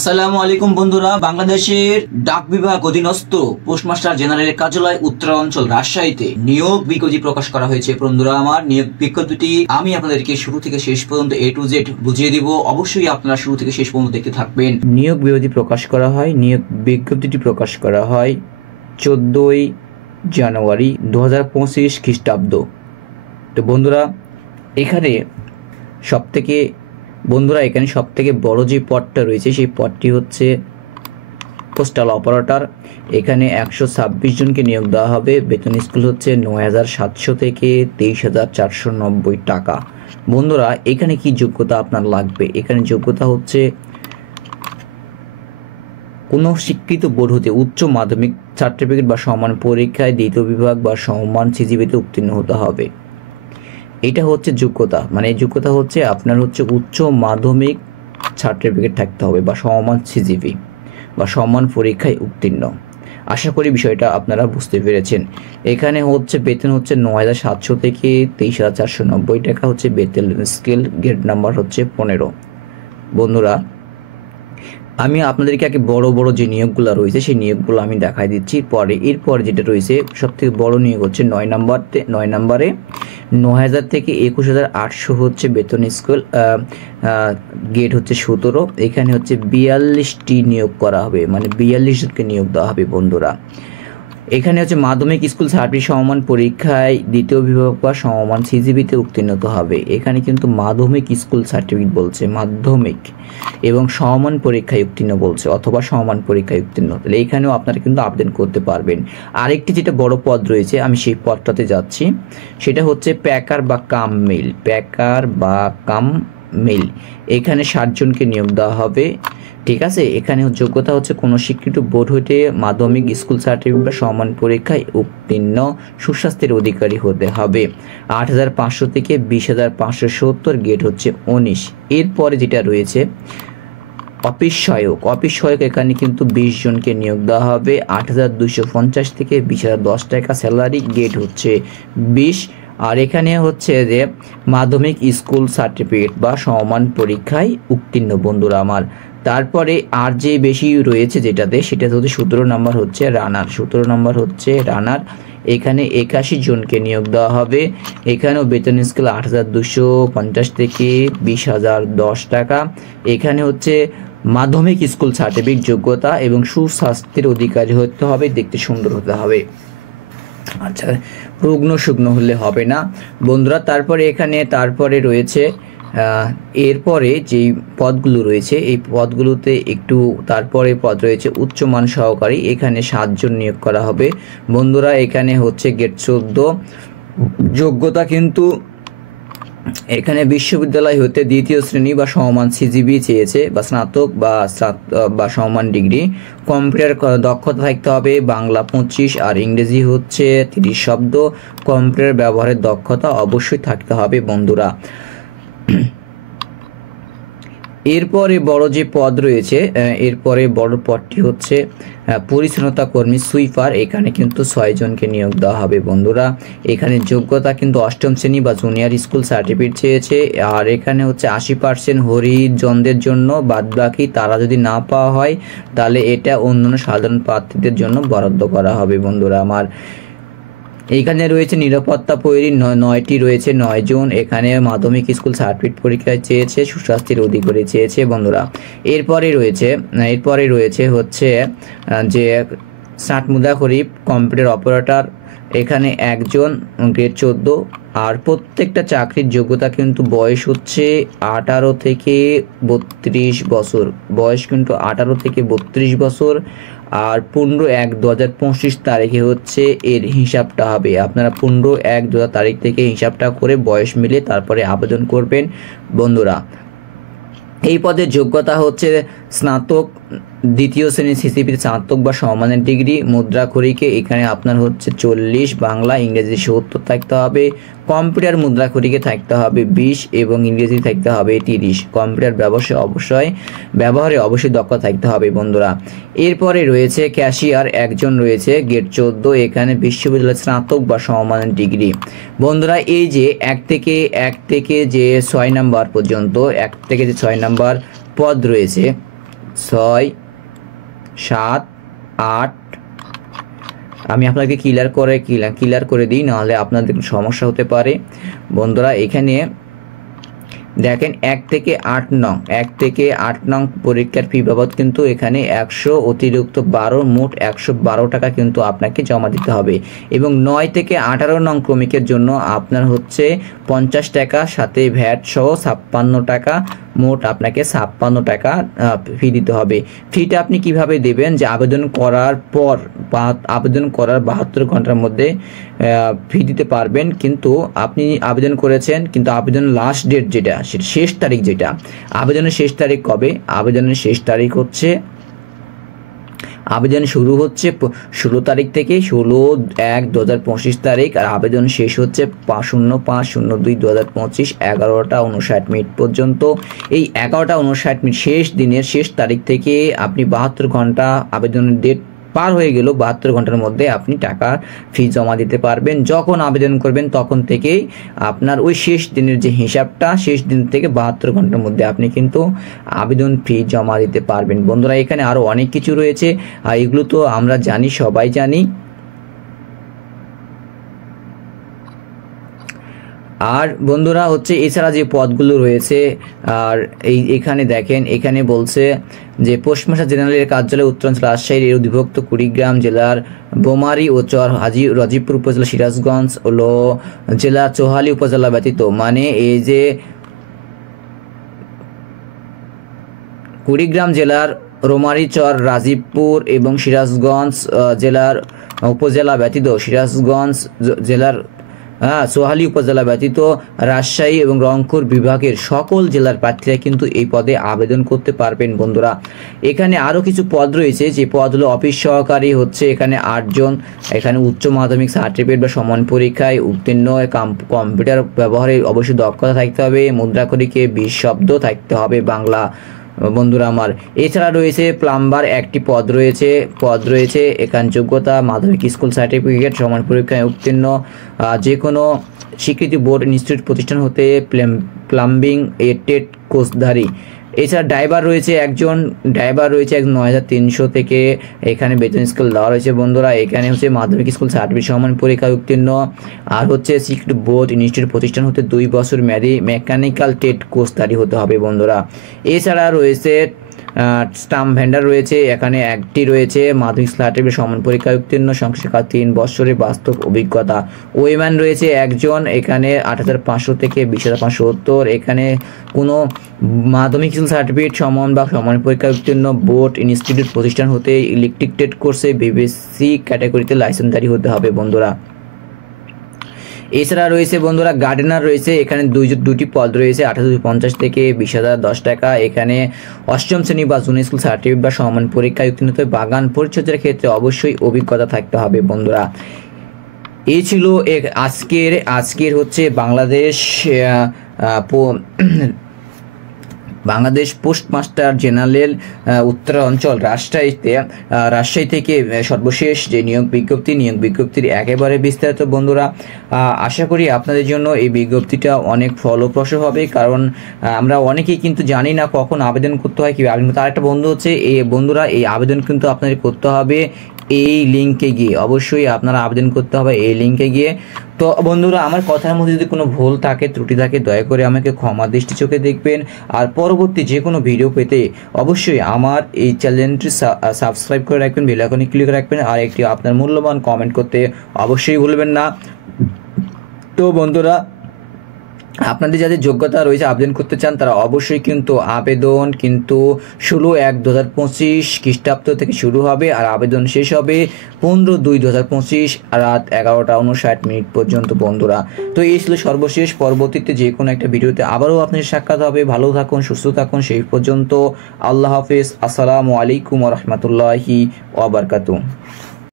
আসসালামু আলাইকুম বন্ধুরা, বাংলাদেশের ডাক বিভাগ অধীনস্থ পোস্টমাস্টার জেনারেলের কার্যালয় উত্তরাঞ্চল রাজশাহীতে নিয়োগ বিজ্ঞপ্তি প্রকাশ করা হয়েছে। বন্ধুরা আমার, নিয়োগ বিজ্ঞপ্তিটি আমি আপনাদেরকে শুরু থেকে শেষ পর্যন্ত A to Z বুঝিয়ে দিব। অবশ্যই আপনারা শুরু থেকে শেষ পর্যন্ত দেখতে থাকবেন। নিয়োগ বিজ্ঞপ্তি প্রকাশ করা হয়, নিয়োগ বিজ্ঞপ্তিটি প্রকাশ করা হয় 14ই জানুয়ারি 2025 খ্রিস্টাব্দ। তো বন্ধুরা এখানে সবথেকে বড় যে পদটা রয়েছে সেই পদটি হচ্ছে পোস্টাল অপারেটর। এখানে 126 জনকে নিয়োগ দেওয়া হবে। বেতন স্কেল হচ্ছে 9,700 থেকে 23,490 টাকা। বন্ধুরা এখানে কি যোগ্যতা আপনার লাগবে? এখানে যোগ্যতা হচ্ছে কোনো স্বীকৃত বোর্ড হতে উচ্চ মাধ্যমিক সার্টিফিকেট বা সমান পরীক্ষায় দ্বিতীয় বিভাগ বা সমান সিজিপিতে উত্তীর্ণ হতে হবে। এটা হচ্ছে যোগ্যতা, মানে যোগ্যতা হচ্ছে আপনার হচ্ছে উচ্চ মাধ্যমিক সার্টিফিকেট থাকতে হবে বা সমান সিজিপি বা সমান পরীক্ষায় উত্তীর্ণ। আশা করি বিষয়টা আপনারা বুঝতে পেরেছেন। এখানে হচ্ছে বেতন হচ্ছে 9,700 থেকে 23,490 টাকা হচ্ছে বেতন স্কেল। গ্রেড নাম্বার হচ্ছে 15। বন্ধুরা আমি আপনাদেরকে আগে বড় বড় যে নিয়োগগুলো রয়েছে সেই নিয়োগগুলো আমি দেখাই দিচ্ছি এরপরে যেটা রয়েছে সবথেকে বড় নিয়োগ হচ্ছে 9 নম্বরে 9,000 থেকে 21,800 হচ্ছে বেতন স্কেল। গেট হচ্ছে 17। এখানে হচ্ছে 42টি নিয়োগ করা হবে, মানে 42 জনকে নিয়োগ দেওয়া হবে। বন্ধুরা এখানে হচ্ছে মাধ্যমিক স্কুল সার্টিফিকেট সমমান পরীক্ষায় দ্বিতীয় বিভাগ বা সমমান সিজিপিতে উত্তীর্ণ হতে হবে। এখানে কিন্তু মাধ্যমিক স্কুল সার্টিফিকেট বলছে, মাধ্যমিক এবং সমমান পরীক্ষায় উত্তীর্ণ বলছে, অথবা সমমান পরীক্ষায় উত্তীর্ণ। তাহলে এখানেও আপনারা কিন্তু আবেদন করতে পারবেন। আরেকটি যেটা বড় পদ রয়েছে আমি সেই পদটাতে যাচ্ছি, সেটা হচ্ছে প্যাকার বা কাম মিল। এখানে 60 জনকে নিয়োগ দেওয়া হবে। ঠিক আছে, এখানে যোগ্যতা হচ্ছে কোনো স্বীকৃত বোর্ড হইতে মাধ্যমিক স্কুল সার্টিফিকেট বা সমান পরীক্ষায় উত্তীর্ণ সুস্বাস্থ্যের অধিকারী হতে হবে। 8,500 থেকে 20,570। গেট হচ্ছে 19। এরপরে যেটা রয়েছে অফিস সহায়ক এখানে কিন্তু 20 জনকে নিয়োগ দেওয়া হবে। 8,250 থেকে 20,010 টাকা স্যালারি। গেট হচ্ছে 20। আর এখানে হচ্ছে যে মাধ্যমিক স্কুল সার্টিফিকেট বা সমান পরীক্ষায় উত্তীর্ণ। বন্ধুরা আমার, তারপরে আর যে বেশি রয়েছে সেটা হচ্ছে 17 নম্বর হচ্ছে রানার। এখানে 81 জনকে নিয়োগ দেওয়া হবে। এখানেও বেতন স্কেল 8,250 থেকে 20,010 টাকা। এখানে হচ্ছে মাধ্যমিক স্কুল সার্টিফিকেট যোগ্যতা এবং সুস্বাস্থ্যের অধিকারী হতে হবে, দেখতে সুন্দর হতে হবে। আচ্ছা, রুগ্ন শুকনো হলে হবে না বন্ধুরা। তারপরে রয়েছে এরপরে যেই পদগুলো রয়েছে এই পদগুলোতে একটু তারপরে পদ রয়েছে উচ্চমান সহকারী। এখানে 7 জন নিয়োগ করা হবে। বন্ধুরা এখানে হচ্ছে গেট 14। যোগ্যতা কিন্তু এখানে বিশ্ববিদ্যালয় হতে দ্বিতীয় শ্রেণী বা সমমান সিজিবি চেয়েছে, বা স্নাতক বা সমমান ডিগ্রি। কম্পিউটার দক্ষতা থাকতে হবে, বাংলা 25 আর ইংরেজি হচ্ছে 30 শব্দ। কম্পিউটার ব্যবহারের দক্ষতা অবশ্যই থাকতে হবে। বন্ধুরা এরপরে বড় যে পদ রয়েছে, এরপরে বড় পদটি হচ্ছে পরিচ্ছন্নতা কর্মী সুইপার। এখানে কিন্তু 6 জনকে নিয়োগ দেওয়া হবে। বন্ধুরা এখানে যোগ্যতা কিন্তু 8ম শ্রেণী বা জুনিয়র স্কুল সার্টিফিকেট চেয়েছে। আর এখানে হচ্ছে 80% হরিজনদের জন্য, বাদবাকি তারা যদি না পাওয়া হয় তাহলে এটা অন্যান্য সাধারণ প্রার্থীদের জন্য বরাদ্দ করা হবে। বন্ধুরা আমার, এইখানে রয়েছে নিরাপত্তা প্রহরী 9টি রয়েছে, 9 জন। এখানে মাধ্যমিক স্কুল সার্টিফিকেট পরীক্ষায় চেয়েছে, সুস্বাস্থ্যের অধিকারী চেয়েছে। বন্ধুরা এরপরে রয়েছে হচ্ছে যে ষাট মুদাখরিফ কম্পিউটার অপারেটর। এখানে 1 জন, গ্রেড 14। আর প্রত্যেকটা চাকরির যোগ্যতা কিন্তু বয়স হচ্ছে 18 থেকে 32 বছর। বয়স কিন্তু 18 থেকে 32 বছর। আর 15/1/2025 তারিখে হচ্ছে এর হিসাবটা হবে। আপনারা 15/1/2000 তারিখ থেকে হিসাবটা করে বয়স মিলে তারপরে আবেদন করবেন। বন্ধুরা এই পদের যোগ্যতা হচ্ছে স্নাতক, দ্বিতীয় শ্রেণী সিসিপিতে স্নাতক বা সমমানের ডিগ্রি। মুদ্রাখড়িকে এখানে আপনার হচ্ছে 40, বাংলা ইংরেজি 70 থাকতে হবে। কম্পিউটার মুদ্রাখড়িকে থাকতে হবে 20 এবং ইংরেজি থাকতে হবে 30। কম্পিউটার ব্যবহারে অবশ্যই দক্ষ থাকতে হবে। বন্ধুরা এরপরে রয়েছে ক্যাশিয়ার, 1 জন রয়েছে, গেট 14। এখানে বিশ্ববিদ্যালয়ের স্নাতক বা সমমানের ডিগ্রি। বন্ধুরা এই যে 1 থেকে যে 6 নাম্বার পর্যন্ত, 1 থেকে যে 6 নাম্বার পদ রয়েছে 6 7 8 আমি আপনাকে ক্লিয়ার করে দিই, নাহলে আপনাদের সমস্যা হতে পারে বন্ধুরা। এখানে দেখেন 1 থেকে 8 নং পরীক্ষার ফি বাবদ কিন্তু এখানে 100 অতিরিক্ত 12 মোট 112 টাকা কিন্তু আপনাকে জমা দিতে হবে। এবং 9 থেকে 18 নং ক্রমিকের জন্য আপনার হচ্ছে 50 টাকা, সাথে ভ্যাট সহ 56 টাকা, মোট আপনাকে 56 টাকা ফি দিতে হবে। ফিটা আপনি কিভাবে দেবেন, যে আবেদন করার পর বা আবেদন করার 72 ঘন্টার মধ্যে ফি দিতে পারবেন। কিন্তু আপনি আবেদন করেছেন, কিন্তু আবেদন লাস্ট ডেট যেটা, শেষ তারিখ যেটা, আবেদনের শেষ তারিখ কবে? আবেদনের শেষ তারিখ হচ্ছে, আবেদন শুরু হচ্ছে 16 তারিখ থেকে 16/1/2025 তারিখ, আর আবেদন শেষ হচ্ছে 05/02/2025 11টা 59 পর্যন্ত। এই 11টা 59 শেষ দিনের শেষ তারিখ থেকে আপনি 72 ঘন্টা, আবেদনের ডেট পার হয়ে গেল, 72 ঘন্টার মধ্যে আপনি টাকার ফি জমা দিতে পারবেন। যখন আবেদন করবেন তখন থেকেই আপনার ওই শেষ দিনের যে হিসাবটা, শেষ দিন থেকে 72 ঘন্টার মধ্যে আপনি কিন্তু আবেদন ফি জমা দিতে পারবেন বন্ধুরা। এখানে আরও অনেক কিছু রয়েছে, আর এগুলো তো আমরা জানি, সবাই জানি। আর বন্ধুরা হচ্ছে এছাড়া যে পদগুলো রয়েছে, আর এখানে দেখেন, এখানে বলছে যে পোস্টমাস্টার জেনারেলের কার্যালয় উত্তরাঞ্চল রাজশাহীর এর অধিভুক্ত কুড়িগ্রাম জেলার বোমারি ও চর রাজীবপুর উপজেলা, সিরাজগঞ্জ হলো জেলার চৌহালি উপজেলা ব্যতীত, মানে এই যে কুড়িগ্রাম জেলার রোমারিচর, রাজীবপুর এবং সিরাজগঞ্জ জেলার উপজেলা ব্যতীত, সিরাজগঞ্জ জেলার চৌহালি উপজেলা ব্যতীত রাজশাহী এবং রংপুর বিভাগের সকল জেলার প্রার্থীরা কিন্তু এই পদে আবেদন করতে পারবেন বন্ধুরা। এখানে আরও কিছু পদ রয়েছে, যে পদ হলো অফিস সহকারী, হচ্ছে এখানে 8 জন। এখানে উচ্চ মাধ্যমিক সার্টিফিকেট বা সমান পরীক্ষায় উত্তীর্ণ, কম্পিউটার ব্যবহারে অবশ্যই দক্ষতা থাকতে হবে, মুদ্রাক্ষরিকে 20 শব্দ থাকতে হবে বাংলা বন্ধুরা আমার। এছাড়া রয়েছে প্লাম্বার, একটি পদ রয়েছে। এখানে যোগ্যতা মাধ্যমিক স্কুল সার্টিফিকেট, সমান পরীক্ষায় উত্তীর্ণ, যে কোনো স্বীকৃতি বোর্ড ইনস্টিটিউট প্রতিষ্ঠান হতে প্লাম্বিং টেট কোর্সধারী। এছাড়া ড্রাইভার রয়েছে একজন 9300 থেকে এখানে বেতন স্কেল দেওয়া রয়েছে বন্ধুরা। এখানে হচ্ছে মাধ্যমিক স্কুল সার্টিফিকেট, সমান পরীক্ষায় উত্তীর্ণ, আর হচ্ছে স্বীকৃতি বোর্ড ইনস্টিটিউট প্রতিষ্ঠান হতে 2 বছর মেয়াদী মেকানিক্যাল টেট কোর্সধারী হতে হবে বন্ধুরা। এছাড়া রয়েছে স্টাম্প ভেন্ডার রয়েছে, এখানে একটি রয়েছে মাধ্যমিক সার্টিফিকেট, সমান পরীক্ষায় উত্তীর্ণ, সংশ্লিষ্ট 3 বছরের বাস্তব অভিজ্ঞতা। ওয়েম্যান রয়েছে একজন, এখানে 8500 থেকে 20570। এখানে কোনো মাধ্যমিক সার্টিফিকেট, সমান বা সমান পরীক্ষায় উত্তীর্ণ, বোর্ড ইনস্টিটিউট প্রতিষ্ঠান হতে ইলেকট্রিক টেট কোর্সে বিবিসি ক্যাটাগরিতে লাইসেন্সধারী হতে হবে বন্ধুরা। এছাড়া রয়েছে বন্ধুরা গার্ডেনার রয়েছে, এখানে দুটি পদ রয়েছে, 1850 থেকে 20,010 টাকা। এখানে 8ম শ্রেণী বা জুনিয়র স্কুল সার্টিফিকেট বা সমান পরীক্ষায় উত্তীর্ণ হতে বাগান পরিচর্যার ক্ষেত্রে অবশ্যই অভিজ্ঞতা থাকতে হবে বন্ধুরা। এই ছিল আজকের হচ্ছে বাংলাদেশ পোস্টমাস্টার জেনারেল উত্তরাঞ্চল রাজশাহী থেকে সর্বশেষ যে নিয়োগ বিজ্ঞপ্তির একেবারে বিস্তারিত বন্ধুরা। আশা করি আপনাদের জন্য এই বিজ্ঞপ্তিটা অনেক ফলপ্রসূ হবে, কারণ আমরা অনেকেই কিন্তু জানি না কখন আবেদন করতে হয়, কীভাবে আবেদন করতে হয়। আরেকটা বন্ধু হচ্ছে বন্ধুরা, এই আবেদন কিন্তু আপনাদের করতে হবে এই লিঙ্কে গিয়ে, অবশ্যই আপনারা আবেদন করতে হবে এই লিঙ্কে গিয়ে। তো বন্ধুরা, আমার কথার মধ্যে যদি কোনো ভুল থাকে, ত্রুটি থাকে, দয়া করে আমাকে ক্ষমা দৃষ্টি চোখে দেখবেন। আর পরবর্তী যে কোনো ভিডিও পেতে অবশ্যই আমার এই চ্যানেলটি সাবস্ক্রাইব করে রাখবেন, বেল আইকনে ক্লিক করে রাখবেন, আর একটি আপনার মূল্যবান কমেন্ট করতে অবশ্যই ভুলবেন না। তো বন্ধুরা, আপনাদের যাদের যোগ্যতা রয়েছে আবেদন করতে চান, তারা অবশ্যই কিন্তু আবেদন 16/1/2025 খ্রিস্টাব্দ থেকে শুরু হবে, আর আবেদন শেষ হবে 15/2/2025 রাত 11টা 59 পর্যন্ত বন্ধুরা। তো এই ছিল সর্বশেষ। পরবর্তীতে যে কোনো একটা ভিডিওতে আবারও আপনাদের সাক্ষাৎ হবে। ভালো থাকুন, সুস্থ থাকুন, সেই পর্যন্ত আল্লাহ হাফেজ। আসসালামু আলাইকুম ওয়া রাহমাতুল্লাহি ওয়া বারাকাতুহু।